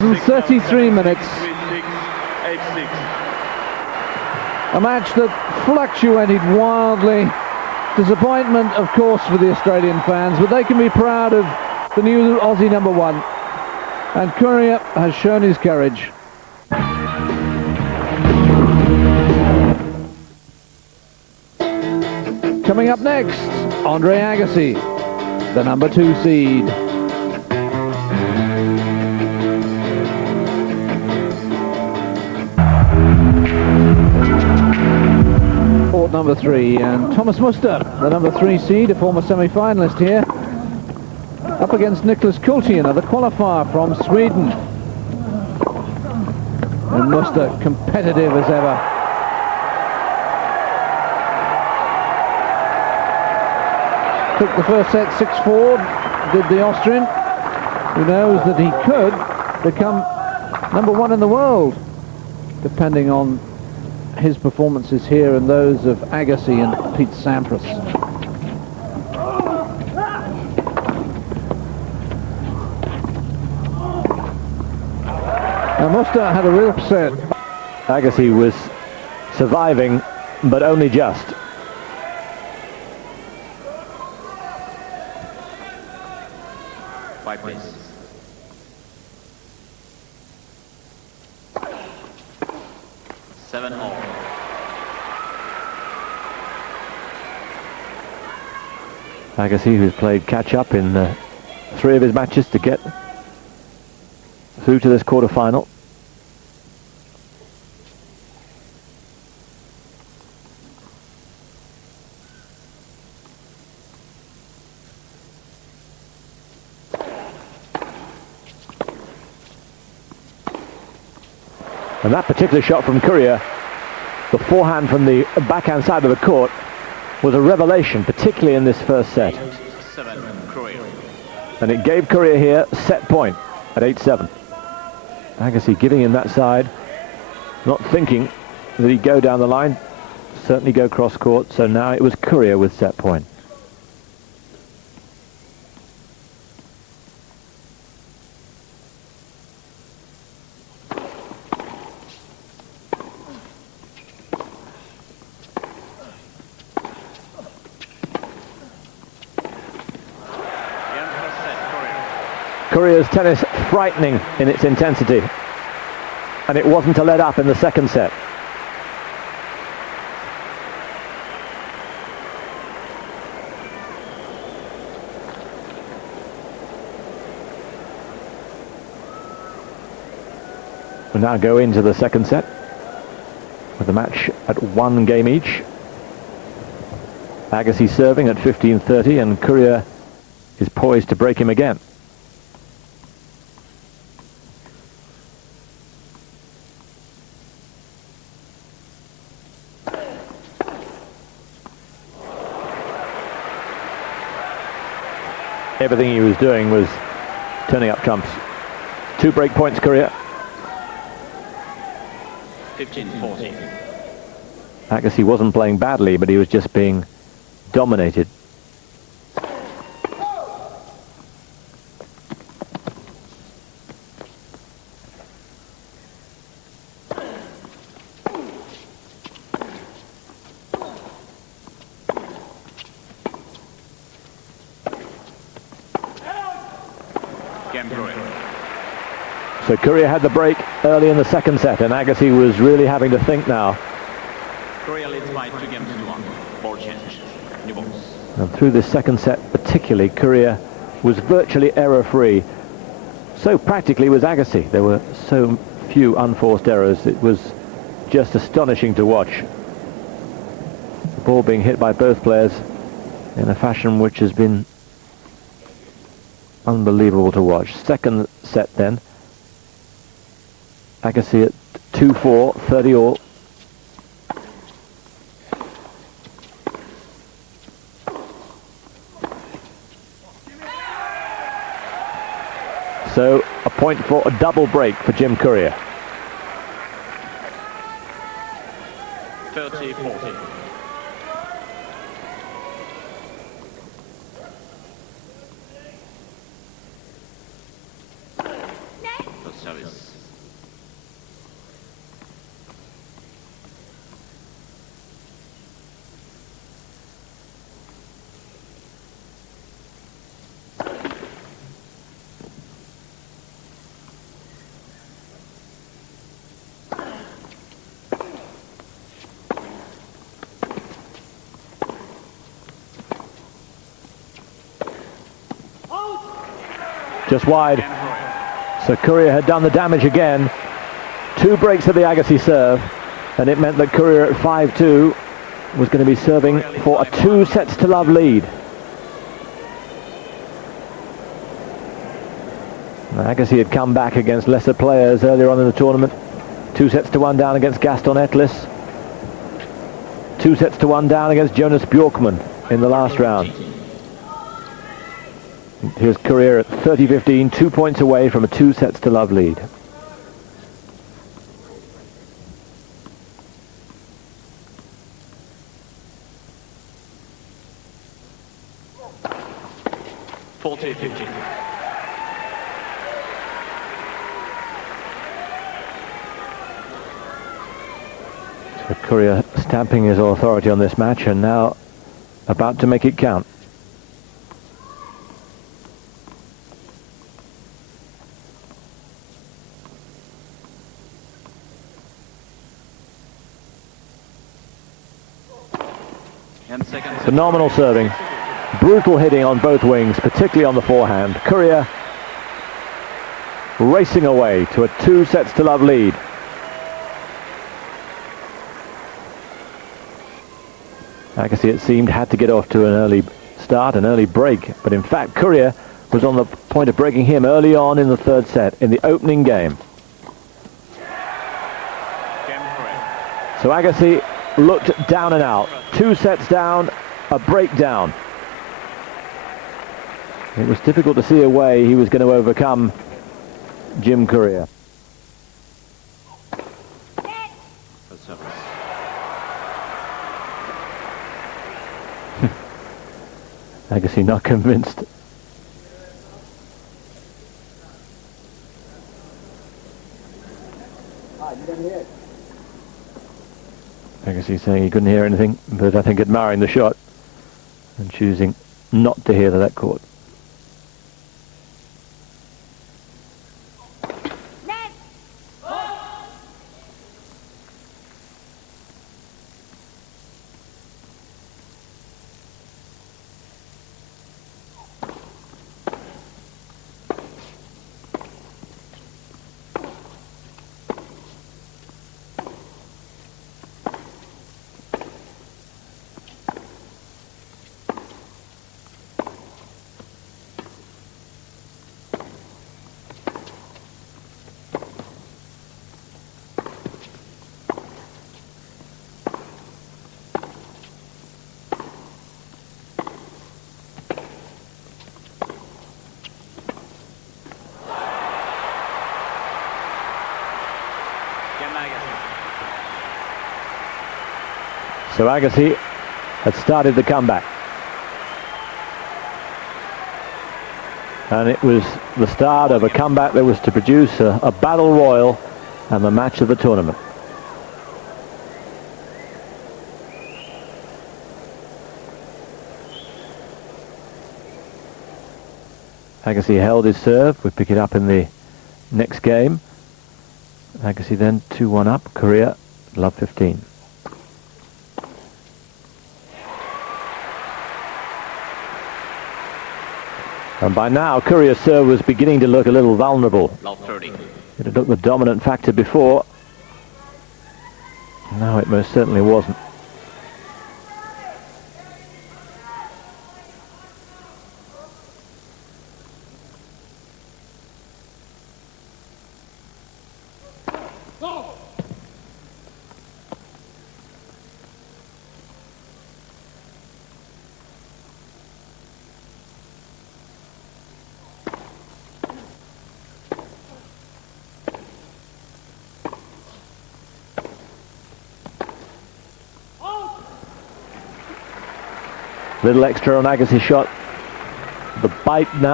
33 minutes. A match that fluctuated wildly. Disappointment, of course, for the Australian fans, but they can be proud of the new Aussie number one. And Courier has shown his courage. Coming up next, Agassi, the number 2 seed. Court number 3, and Thomas Muster, the number 3 seed, a former semi-finalist here, up against Nicholas Kulti, another qualifier from Sweden. And Muster competitive as ever. Took the first set 6-4, did the Austrian, who knows that he could become number 1 in the world, depending on his performances here and those of Agassi and Pete Sampras. Now Muster had a real upset. Agassi was surviving, but only just. White base. Seven all. Agassi, who's played catch-up in 3 of his matches to get through to this quarter-final. And that particular shot from Courier, the forehand from the backhand side of the court, was a revelation, particularly in this first set. 8-7, Courier. And it gave Courier here set point at 8-7. Agassi giving him that side, not thinking that he'd go down the line, certainly go cross court, so now it was Courier with set point. Courier's tennis frightening in its intensity, and it wasn't to let up in the second set. We now go into the second set with the match at 1 game each. Agassi serving at 15-30, and Courier is poised to break him again. Everything he was doing was turning up trumps. 2 break points, Courier. 15-14. Agassi wasn't playing badly, but he was just being dominated. So Courier had the break early in the second set, and Agassi was really having to think now. Courier leads by 2 games to 1. Ball change. New balls. And through this second set particularly, Courier was virtually error-free. So practically was Agassi. There were so few unforced errors. It was just astonishing to watch. The ball being hit by both players in a fashion which has been unbelievable to watch. Second set then. Agassi at 2-4, 30 all. So a point for a double break for Jim Courier. 30-40. Service. just wide. So Courier had done the damage again. 2 breaks of the Agassi serve, and it meant that Courier at 5-2 was going to be serving for a 2-sets-to-love lead. Agassi had come back against lesser players earlier on in the tournament. 2-1 down against Gaston Etlis. 2-1 down against Jonas Bjorkman in the last round. Here's Courier at 30-15, 2 points away from a 2-sets-to-love lead. So Courier stamping his authority on this match and now about to make it count. Phenomenal serving, brutal hitting on both wings, particularly on the forehand. Courier racing away to a 2-sets-to-love lead. Agassi, it seemed, had to get off to an early start, an early break, but in fact Courier was on the point of breaking him early on in the 3rd set, in the opening game. So Agassi looked down and out. 2 sets down, a breakdown. It was difficult to see a way he was going to overcome Jim Courier. Agassi not convinced. Agassi saying he couldn't hear anything, but I think admiring the shot and choosing not to hear that caught. So Agassi had started the comeback. And it was the start of a comeback that was to produce a battle royal and the match of the tournament. Agassi held his serve. We pick it up in the next game. Agassi then 2-1 up. Courier, love 15. And by now, Courier's serve was beginning to look a little vulnerable. It had looked the dominant factor before. No, it most certainly wasn't. Little extra on Agassi's shot. The bite now.